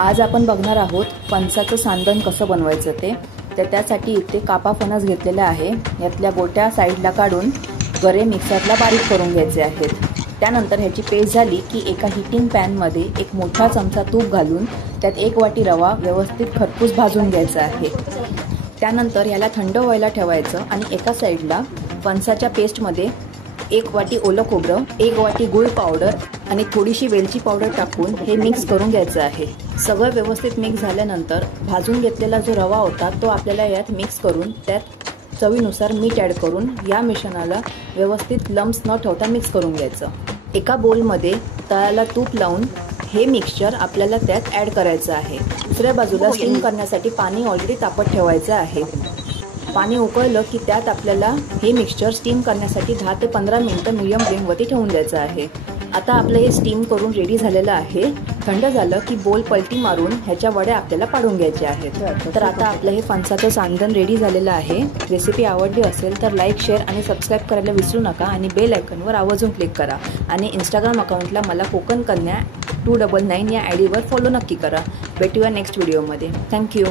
आज आपण बघणार आहोत फणसाचं सांदण कसं बनवायचं ते। त्यासाठी इथे कापा फणस घेतलेला आहे। यातल्या गोट्या साईडला काढून गरे मिक्सरला बारीक करून घ्यायचे आहेत। त्यानंतर ह्याची पेस्ट झाली की एका हीटिंग पॅन मध्ये एक मोठा चमचा तूप घालून त्यात 1 वाटी रवा व्यवस्थित खरपूस भाजून घ्यायचा आहे। त्यानंतर याला थंड व्हायला ठेवायचं आणि एका साईडला फणसाच्या पेस्ट मध्ये 1 वाटी ओलं खोबरं, 1 वाटी गूळ पावडर आणि थोडीशी वेलची पावडर टाकून हे मिक्स करून घ्यायचं आहे। सगळं व्यवस्थित मिक्स झाल्यानंतर भाजून घेतलेला जो रवा होता तो आपल्याला यात मिक्स करून त्यात चवीनुसार मीठ ॲड करून या मिश्रणाला व्यवस्थित लम्स न ठेवता मिक्स करून घ्यायचं। एका बोलमध्ये तळाला तूप लावून हे मिक्सचर आपल्याला त्यात ॲड करायचं आहे। दुसऱ्या बाजूला स्टीम करण्यासाठी पाणी ऑलरेडी तापत ठेवायचं आहे। पाणी उकळलं की त्यात आपल्याला हे मिक्सचर स्टीम करण्यासाठी 10 ते 15 मिनिटं मीडियम फ्लेमवरती ठेवून द्यायचं आहे। आता आपलं हे स्टीम करून रेडी झालेलं आहे। थंड झालं की बोल पलटी मारून ह्याच्या वड्या आपल्याला पाडून घ्यायच्या आहेत। तर आता आपलं हे फणसाचं सांदण रेडी झालेलं आहे। रेसिपी आवडली असेल तर लाईक, शेअर आणि सबस्क्राईब करायला विसरू नका आणि बेल आयकॉनवर आवर्जून क्लिक करा आणि इंस्टाग्राम अकाउंटला मला कोकण कन्या 299 या आयडीवर फॉलो नक्की करा। भेटूया नेक्स्ट व्हिडिओमध्ये। थँक्यू।